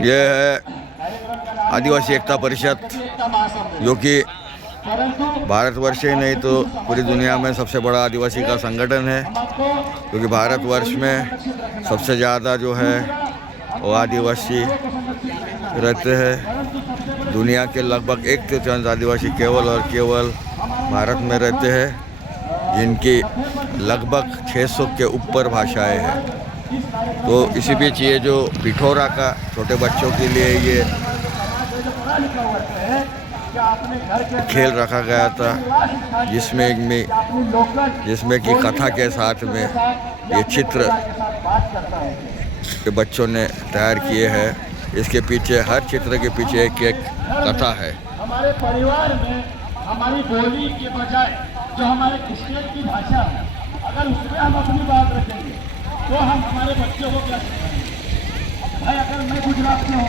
ये है आदिवासी एकता परिषद, जो कि भारतवर्ष ही नहीं तो पूरी दुनिया में सबसे बड़ा आदिवासी का संगठन है, क्योंकि भारतवर्ष में सबसे ज़्यादा जो है वो आदिवासी रहते हैं। दुनिया के लगभग 1/3 आदिवासी केवल और केवल भारत में रहते हैं, जिनकी लगभग 600 के ऊपर भाषाएं हैं। तो इसी बीच ये जो पिठोरा का छोटे बच्चों के लिए ये खेल रखा गया था, जिसमें कि कथा के साथ में ये चित्र के बच्चों ने तैयार किए हैं। इसके पीछे, हर चित्र के पीछे एक एक कथा है। हमारे परिवार में हमारी बोली के बजाय जो हमारे स्टेट की भाषा है, अगर उसमें हम अपनी बात रखेंगे तो हम हमारे बच्चों को क्या सिखाएंगे? भाई अगर मैं गुजरात में हूँ,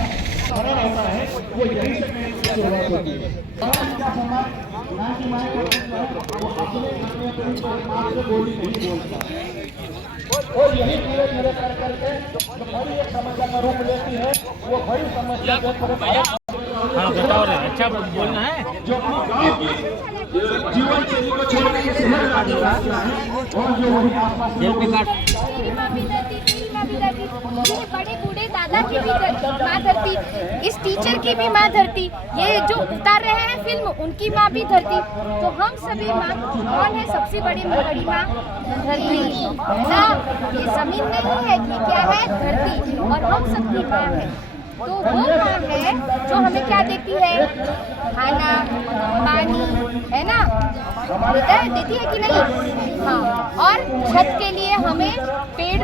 खड़ा रहता है, वो यही से शुरुआत होती है। क्या समाज यहाँ की माँ वो अपने माँ से बोली नहीं बोलता, और यही धीरे धीरे कर करके जो बड़ी एक समस्या का रूप लेती है, वो बड़ी समस्या अच्छा बोलना है, जो अपनी गाँव की जीवन शैली को छोड़ के शहर में आ जाता है, और जो वही आसपास बड़े बूढ़े दादा की भी माँ धरती, इस टीचर की भी माँ धरती, ये जो उतार रहे हैं फिल्म उनकी माँ भी धरती। तो हम सभी माँ कौन है? सबसे बड़ी माँ धरती है ना। ये जमीन नहीं है कि क्या है, धरती, और हम सबकी माँ है। तो वो माँ है जो हमें क्या देती है? खाना, पानी, है ना, देती है कि नहीं? हाँ, और छत के लिए हमें पेड़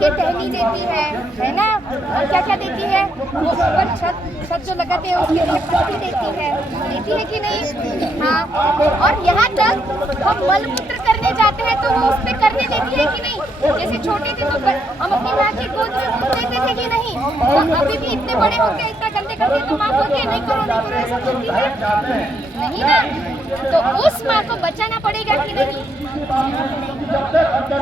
के टहनी देती है ना। और क्या क्या देती है? वो ऊपर छत जो लगाते हैं उसके लिए पत्ती देती है कि नहीं? हाँ, और यहाँ तक हम मलमूत्र करने जाते हैं तो वो उस पे करने देती है कि नहीं? जैसे छोटे थे तो हम अपनी माँ की गोद में देते थे कि नहीं? तो अभी भी इतने बड़े हो गए, इतना गंदे करते तो माँ बोलती है नहीं करो ऐसा बोलती है नहीं ना। तो उस माँ को बचाना पड़ेगा कि नहीं?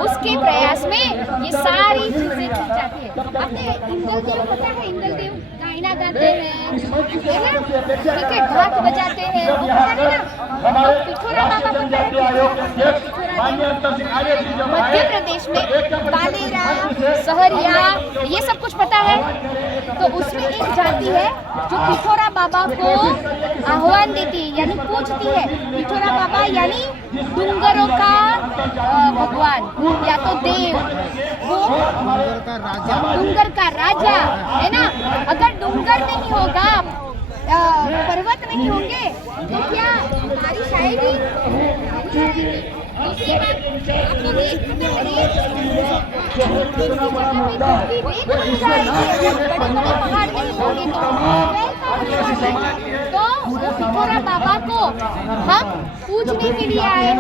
उसके प्रयास में ये सारी चीजें की जाती है। आपने इंदल देव पता है? इंदल देव गायना गाते हैं, है ना, ठीक है, ढाक बजाते हैं, वो पता है ना। पिठोरा बाबा पता है? मध्य प्रदेश में बालेरा, सहरिया, ये सब कुछ पता है। तो उसमें एक जाति है जो पिठोरा बाबा को आह्वान देती है, यानी पूजती है। पिठोरा बाबा यानी डूंगरों का भगवान या तो देव, वो डूंगर का राजा, है ना। अगर डूंगर नहीं होगा, पर्वत नहीं होंगे तो क्या बारिश आएगी? दूसरी बात, आपको भी पहाड़ नहीं होंगे तो पिठोरा बाबा को हम पूजने के लिए आए हैं।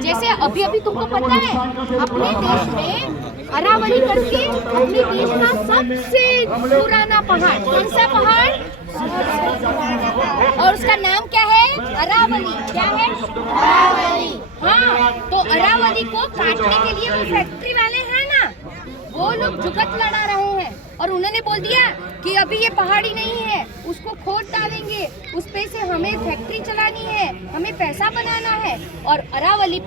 जैसे अभी तुमको पता है, अपने देश में अरावली करके अपने देश का सबसे पुराना पहाड़, कौन सा पहाड़? और उसका नाम क्या है? अरावली। क्या है? अरावली। हाँ, तो अरावली को काटने के लिए वो फैक्ट्री वाले हैं ना, वो लोग जुगत लड़ा रहे हैं और उन्होंने बोल दिया कि अभी ये पहाड़ी नहीं है, उसको खोद डालेंगे, उस पे से हमें फैक्ट्री चलानी है, हमें पैसा बनाना है। और अरावली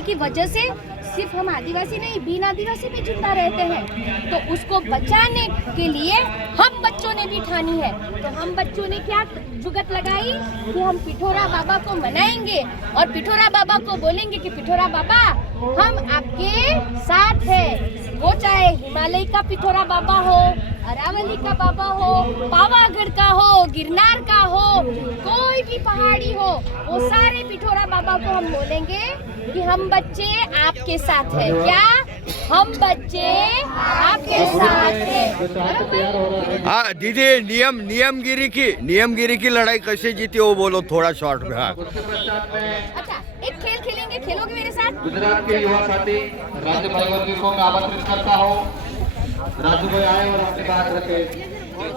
की वजह से सिर्फ हम आदिवासी नहीं, बिन आदिवासी भी जिंदा रहते हैं। तो उसको बचाने के लिए हम बच्चों ने भी ठानी है। तो हम बच्चों ने क्या जुगत लगाई कि हम पिठोरा बाबा को मनाएंगे और पिठोरा बाबा को बोलेंगे कि पिठोरा बाबा हम आपके साथ हैं। वो चाहे हिमालय का पिठोरा बाबा हो, अरावली का बाबा हो, पावागढ़ का हो, गिरनार का हो, कोई भी पहाड़ी हो, वो सारे पिठोरा बाबा को हम बोलेंगे कि हम बच्चे आपके साथ हैं। क्या? हम बच्चे आपके साथ हैं। हाँ दीदी, नियमगिरी की लड़ाई कैसे जीती वो बोलो थोड़ा शॉर्ट में। हाँ, अच्छा, एक खेल खेलेंगे, खेलोगे मेरे साथ? गुजरात के युवा साथी राजू भाई वर्गी को मैं आमंत्रित करता हूँ। राजू भाई आए और अपनी बात रखे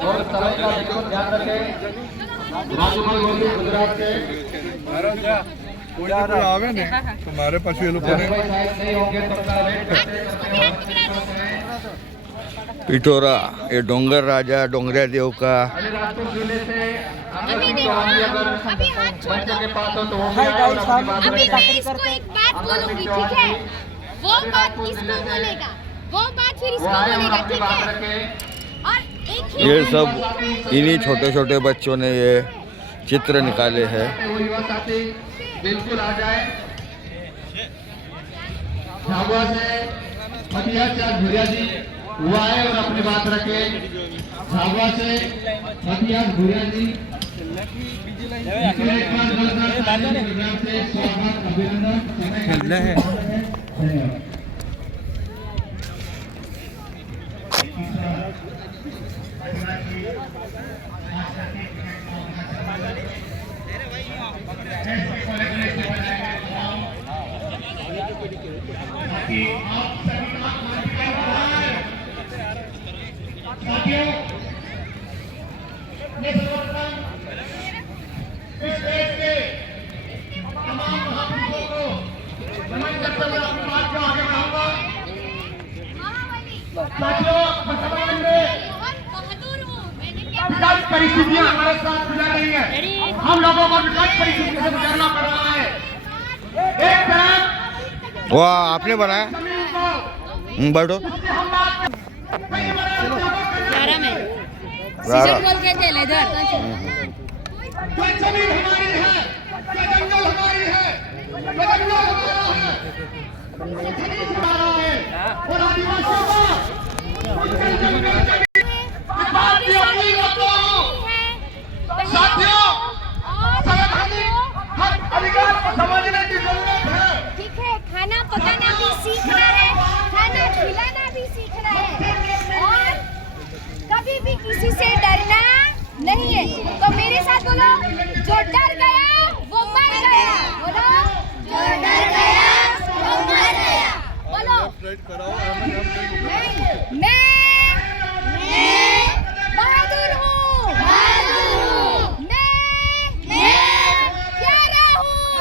और समय का बिल्कुल ध्यान रखें। राजू भाई वर्गी गुजरात के कोई आवे ने तुम्हारे पास ये लोग नहीं होंगे तो पिठोरा, ये डोंगर राजा डोंगरिया देव का अलीराजपुर जिले से अभी नहीं, अभी हाथ छोड़ दो। के पास हो तो हो हाय गया। गाइस, हम अभी मैं इसको एक बात बोलूंगी, ठीक है? वो बात इसको बोलेगा, वो बात फिर इसको बोलेगा, ठीक है? और एक ही ये सब इन्हीं छोटे छोटे बच्चों ने ये चित्र निकाले हैं। युवा साथी बिल्कुल आ जाए। झाबुआ से मटिया चाँद भुरिया जी वो आए और अपनी बात रखे। झाबुआ से मटिया भुरिया जी एक बार प्रोग्राम से स्वागत अभिनंदन धन्यवाद। बहादुर हूँ, मैंने क्या विकट परिस्थितियां हमारे साथ गुजर रही है। हम लोगों को विकट परिस्थितियों से गुजरना पड़ रहा है। एक तरफ वाह, आपने बनाया? जमीन को बैठो। हम बात कई ग्यारह में रारा। बोल के चले इधर कोई जमीन हमारी है, कोई जंगल हमारी है, कोई जंगल हमारा है और आदिवासियों का उनके जंगल की बात भी अपनी करता हूं। साथियों, संवैधानिक हक अधिकार को समझने की जरूरत है। ठीक है, खाना पकाना भी सीखना है, खाना खिलाना भी सीखना है और कभी भी किसी से डरना नहीं है। तो मेरे साथ बोलो, जो डर गया वो मर गया। बोलो, जो डर गया वो मर गया। बोलो, मैं बहादुर हूँ, मैं प्यारा हूँ,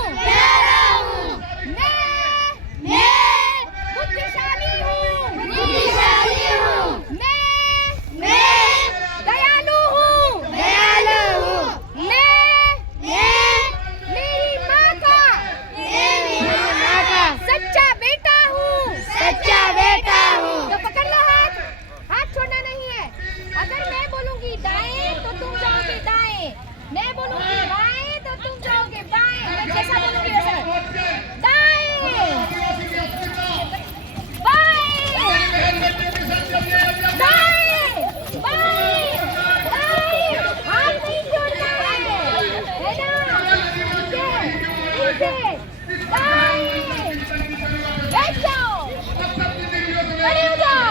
मैं बुद्धिशाली हूँ, मैं दयालु हूँ, मैं मेरी माँ का सच्चा बेटा हूँ, तो पकड़ लो हाथ, हाथ छोड़ना नहीं है। अगर मैं बोलूंगी दाएं तो तुम जाओगे दाएं, मैं बोलूंगी बाएं तो तुम जाओगे बाएं। मैं जैसा बोलूंगी वैसा दाएं, बाएं, दाएं, बाएं, दाएं, हाथ नहीं छोड़ना है ना? ठीक है, दाएं, बैठ जाओ, खड़े हो जाओ,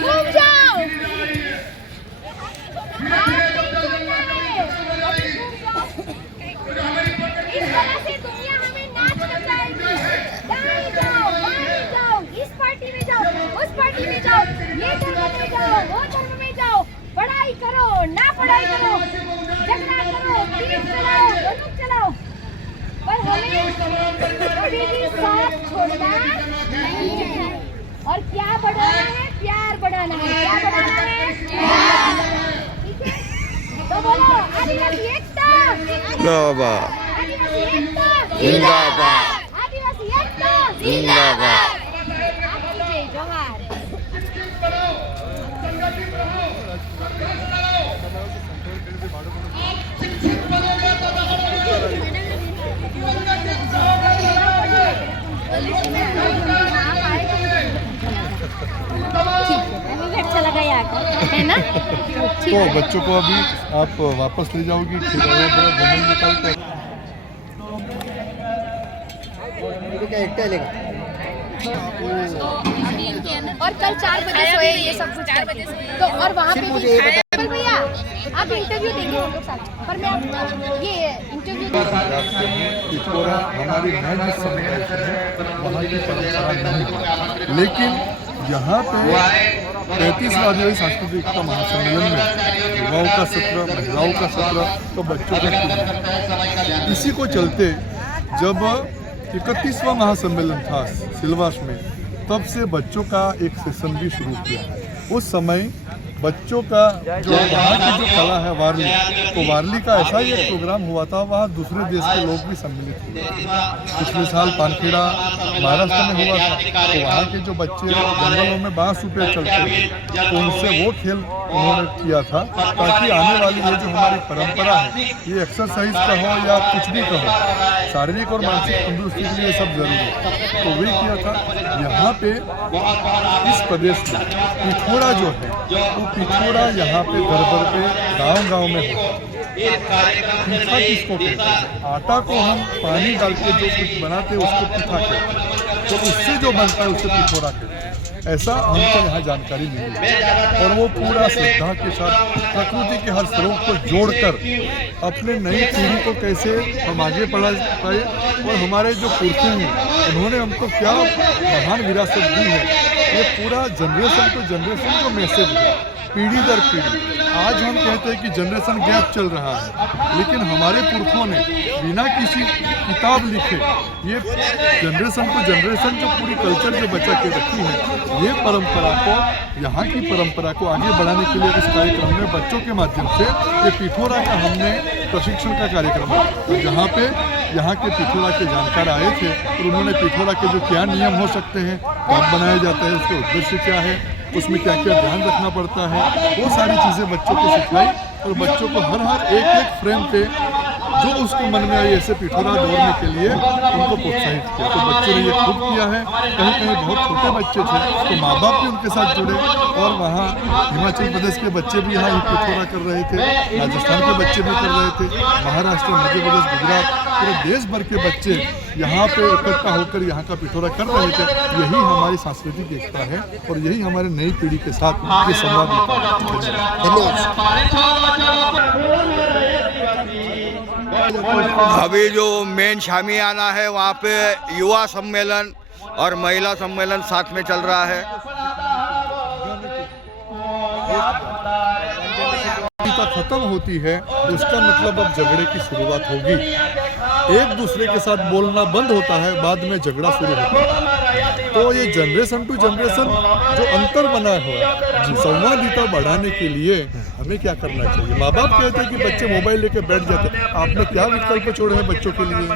घूम जाओ, इस तरह से दुनिया हमें नाच नचाएगी। दाएं जाओ, बाएं जाओ, इस पार्टी में जाओ, उस पार्टी में जाओ, ये धर्म में जाओ, वो धर्म में जाओ, पढ़ाई करो ना पढ़ाई करो, झगड़ा करो, तीर चलाओ, बंदूक चलाओ, पर हमें कभी भी साथ छोड़ना नहीं है। और क्या बढ़ाना है? प्यार बढ़ाना है। क्या बढ़ाना है? ठीक है, तो बोलो, आदिवासी एकता, जिंदाबाद, आदिवासी एकता, जिंदाबाद, आदिवासी एकता, जिंदाबाद। आपकी जय जोहार। अच्छा लगा यहाँ है ना? तो बच्चों को अभी आप वापस ले जाओगी, फिर घूमेंगे कल तक। और कल 4 बजे सोए, ये सब कुछ 4 बजे तो और वहाँ पे भी भैया आप इंटरव्यू देंगे हम लोग साथ, पर मैं आप ये इंटरव्यू पिठोरा हमारी राज्य समुदाय है, वहाँ की परंपरा नहीं, लेकिन यहाँ पे 35वां आदिवासी सांस्कृतिक एकता महासम्मेलन में युवाओं का सत्र, महिलाओं का सत्र, तो बच्चों का सत्र, इसी को चलते जब 31वां महासम्मेलन था सिलवास में, तब से बच्चों का एक सेशन भी शुरू किया। उस समय बच्चों का जो वहाँ की जो कला है वारली, तो वारली का ऐसा ही एक प्रोग्राम हुआ था, वहाँ दूसरे देश के लोग भी सम्मिलित हुए। पिछले साल पानखेड़ा महाराष्ट्र में हुआ था, तो वहाँ के जो बच्चे जंगलों में बांस ऊपर चलते थे, तो उनसे वो खेल उन्होंने किया था, ताकि आने वाली ये जो हमारी परंपरा है, ये एक्सरसाइज का हो या कुछ भी का हो, शारीरिक और मानसिक तंदुरुस्ती के लिए सब जरूरी है, तो वही किया था। यहाँ पे इस प्रदेश में पिथौरा जो है, वो पिथौरा यहाँ पे घर घर पे गांव-गांव में होता है। पिठा किसको कहते हैं? आटा को हम पानी डाल के जो कुछ बनाते हैं उसको पिठा कहते हैं, तो उससे जो बनता है उसे पिथौरा कहते हैं। ऐसा हमको यहाँ जानकारी मिली है, और वो पूरा श्रद्धा के साथ प्रकृति के हर स्वरूप को जोड़कर अपने नई पीढ़ी को कैसे हम आगे बढ़ा पाए, और हमारे जो पुरखे हैं उन्होंने हमको क्या महान विरासत दी है, ये पूरा जनरेशन टू जनरेशन जो मैसेज है, पीढ़ी दर पीढ़ी। आज हम कहते हैं कि जनरेशन गैप चल रहा है, लेकिन हमारे पुरखों ने बिना किसी किताब लिखे ये जनरेशन टू जनरेशन जो पूरी कल्चर जो बचा के रखी है, ये परंपरा को, यहाँ की परंपरा को आगे बढ़ाने के लिए इस कार्यक्रम में बच्चों के माध्यम से ये पिथौरा का हमने प्रशिक्षण का कार्यक्रम है, जहाँ पे यहाँ के पिथौरा के जानकार आए थे, और उन्होंने पिथौरा के जो क्या नियम हो सकते हैं, कब बनाया जाता है, उसका उद्देश्य क्या है, उसमें क्या क्या ध्यान रखना पड़ता है, वो सारी चीज़ें बच्चों को सिखलाई, और बच्चों को हर एक फ्रेम पे जो उसके मन में आई ऐसे पिथौरा दौड़ने के लिए उनको प्रोत्साहित किया। तो बच्चों ने ये खुद किया है, कहीं कहीं बहुत छोटे बच्चे थे तो माँ बाप भी उनके साथ जुड़े, और वहाँ हिमाचल प्रदेश के बच्चे भी यहाँ पिथौरा कर रहे थे, राजस्थान के बच्चे भी कर रहे थे, महाराष्ट्र, मध्य प्रदेश, गुजरात, पूरे देश भर के बच्चे यहाँ पे इकट्ठा होकर यहाँ का पिथौरा कर रहे थे। यही हमारी सांस्कृतिक एकता है, और यही हमारे नई पीढ़ी के साथ ये संवाद अभी जो मेन शामियाना है वहाँ पे युवा सम्मेलन और महिला सम्मेलन साथ में चल रहा है। खत्म होती है तो उसका मतलब अब झगड़े की शुरुआत होगी। एक दूसरे के साथ बोलना बंद होता है, बाद में झगड़ा शुरू होता है। तो ये जनरेशन टू जनरेशन जो अंतर बना हुआ है, संवादिता बढ़ाने के लिए हमें क्या करना चाहिए? माँ बाप कहते हैं कि बच्चे मोबाइल लेके बैठ जाते हैं, आपने क्या विकल्प छोड़े हैं बच्चों के लिए?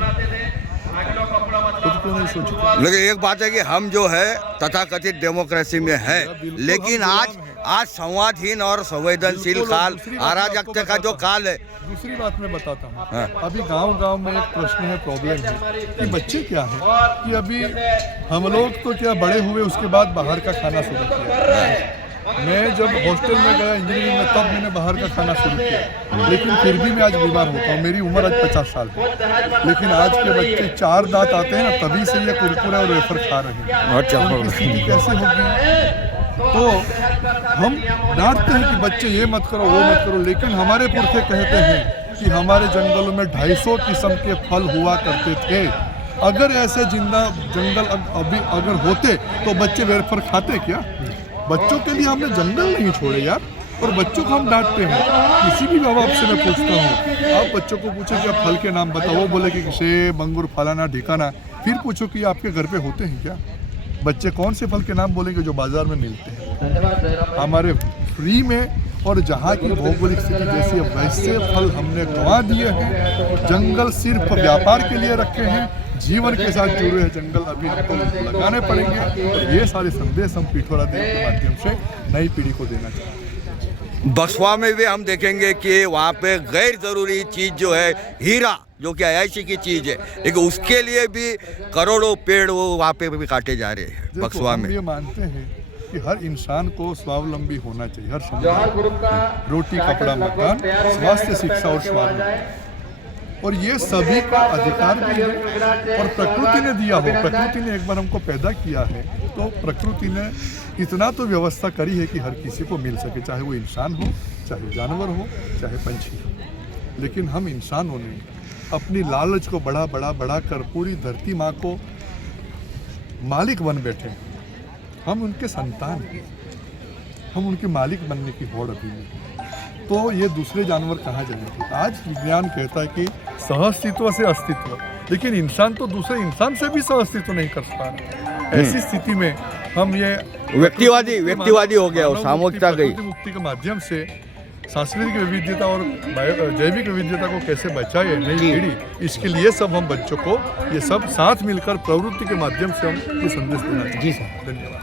खुद को नहीं सोचते। लेकिन एक बात है कि हम जो है तथाकथित डेमोक्रेसी में है, लेकिन आज संवादहीन और संवेदनशील काल, अराजकता का जो काल है। दूसरी बात मैं बताता हूँ, हाँ। अभी गांव-गांव में एक प्रश्न है, प्रॉब्लम है कि बच्चे क्या है कि अभी हम लोग तो क्या बड़े हुए उसके बाद बाहर का खाना शुरू किया। मैं जब हॉस्टल में गया इंजीनियरिंग में, तब मैंने बाहर का खाना शुरू किया, लेकिन फिर भी मैं आज बीमार होता हूँ। मेरी उम्र आज 50 साल है, लेकिन आज के बच्चे 4 दांत आते हैं ना, तभी से ये कुरकुरे और वेफर खा रहे हैं। उनकी स्थिति कैसे होगी? तो हम डांटते हैं कि बच्चे ये मत करो, वो मत करो, लेकिन हमारे पुरखे कहते हैं कि हमारे जंगलों में 250 किस्म के फल हुआ करते थे। अगर ऐसे जिंदा जंगल अभी अगर होते तो बच्चे वेफर खाते क्या? बच्चों के लिए हमने जंगल नहीं छोड़े यार, और बच्चों को हम डांटते हैं। किसी भी माँ बाप से मैं पूछता हूँ, आप बच्चों को पूछो कि आप फल के नाम बताओ, वो बोले कि सेब, अंगूर, फलाना ढिकाना। फिर पूछो कि आपके घर पे होते हैं क्या? बच्चे कौन से फल के नाम बोलेंगे जो बाजार में मिलते हैं? हमारे फ्री में, और जहाँ की भौगोलिक स्थिति जैसी है वैसे फल हमने गंवा दिए हैं। जंगल सिर्फ व्यापार के लिए रखे हैं, जीवन के साथ जुड़े हैं जंगल अभी हमको लगाने पड़ेंगे। और ये सारे संदेश हम पिथौरा देव के माध्यम से नई पीढ़ी को देना चाहते हैं। बसवा में भी हम देखेंगे कि वहाँ पे गैर जरूरी चीज़ जो है हीरा, जो कि अयाशी की चीज़ है, लेकिन उसके लिए भी करोड़ों पेड़ वो वहाँ पे भी काटे जा रहे हैं बसवा में। हम ये मानते हैं कि हर इंसान को स्वावलंबी होना चाहिए, हर समुदाय, रोटी, कपड़ा, मकान, स्वास्थ्य, शिक्षा और स्वावलंबी, और ये सभी का अधिकार भी है, और प्रकृति ने दिया हो। प्रकृति ने एक बार हमको पैदा किया है, तो प्रकृति ने इतना तो व्यवस्था करी है कि हर किसी को मिल सके, चाहे वो इंसान हो, चाहे जानवर हो, चाहे पंछी हो। लेकिन हम इंसानों ने अपनी लालच को बढ़ा कर पूरी धरती माँ को मालिक बन बैठे। हम उनके संतान हैं, हम उनके मालिक बनने की होड़ अभी नहीं। तो ये दूसरे जानवर कहाँ जाएंगे? आज विज्ञान कहता है कि सहअस्तित्व से अस्तित्व, लेकिन इंसान तो दूसरे इंसान से भी सहअस्तित्व नहीं कर पा रहा। ऐसी स्थिति में हम ये व्यक्तिवादी हो गया, वो सामूहिकता गई। प्रकृति मुक्ति के माध्यम से सांस्कृतिक विविधता और जैविक विविधता को कैसे बचाए नई पीढ़ी, इसके लिए सब हम बच्चों को ये सब साथ मिलकर प्रवृत्ति के माध्यम से हम ये संदेश देना चाहिए। जी सर, धन्यवाद।